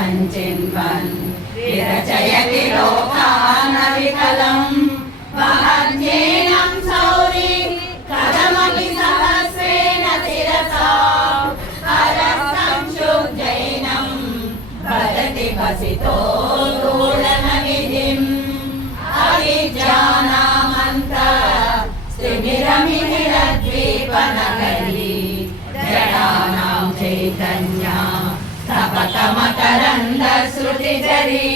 सञ्चिन्वन् विरचयति लोकान् विकलं महत्येनं सौरि कथमपि सहस्रेण शिरसा हरस्तं शुद्धैनं वदति भसितो दूढनविधिम् अविद्यानामन्त स्थिमिरमिहिरद्वीपनगरी जडानां चैतन्या तपतमकरन्दश्रुतिझरी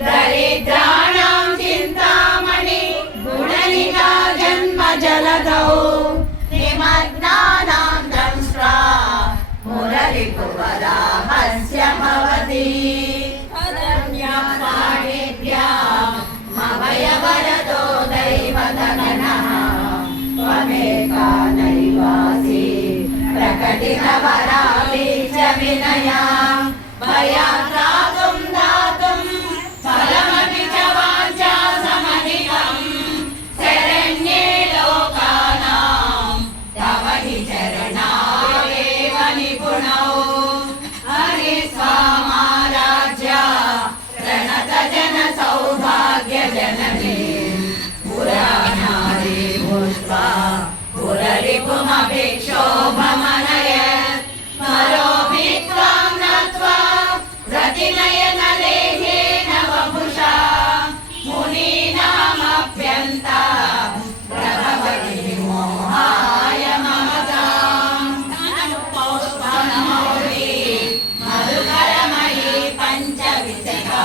दरिद्राणां चिन्तामणि गुणनिका जन्मजलधौ निमग्नानां दंष्ट्रा मुररिपुवराहस्य भवति मवयवरदो दैवगणनः त्वमेका नैवासि प्रकटितवरालीच विनया भयात्रातुं दातुं फलमपि च वाञ्छा समधिकं शरण्ये लोकानां तव हि चरणावेव निपुणौ हरिस्वामाराध्या प्रणत जन सौभाग्य जननी पुराणादि पुष्पा पुररिपुमभिक्षोभमनयत् करोमि त्वां नत्वा रतिनयनलेहेन वपुषा मुनीनामप्यन्ता प्रभवति मोहाय ममताम् अनुपौष्पनमौली मधुकरमयी पञ्चविशका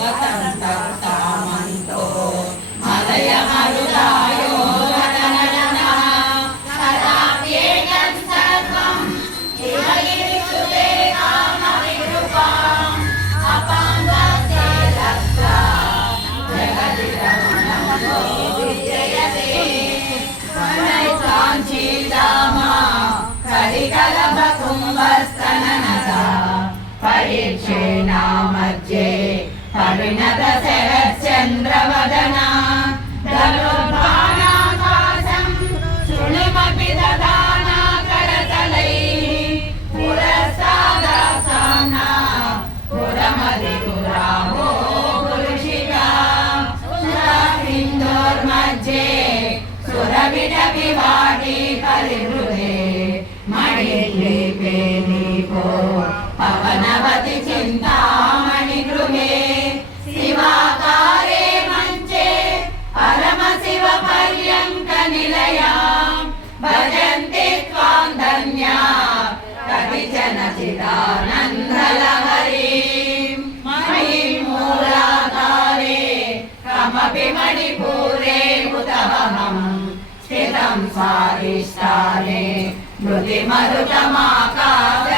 वसन्तप्तामन्तो मलयमरुदायो परीक्षेणा मध्ये परिणत शरच्चन्द्रवदना धनुर्बाणाकाशं शृणुमपि ददाना करतलैः पुरस्तादासाम्ना पुरमधिपुरामो पुरुषिका सुरासिन्दोर्मध्ये सुरविडविवाटी परिहृते मणिद्वीपे दीपो पवनवति चिन्तामणि गृहे शिवाकारे मञ्चे परमशिव पर्यङ्क निलयां भजन्ति त्वां धन्या कतिचन चिदानन्दलहरीं मयि मूलाधारे कमपि मणिपूरे उतमहं स्थितं स्वाधिष्ठाने मृतिमरुतमाकाश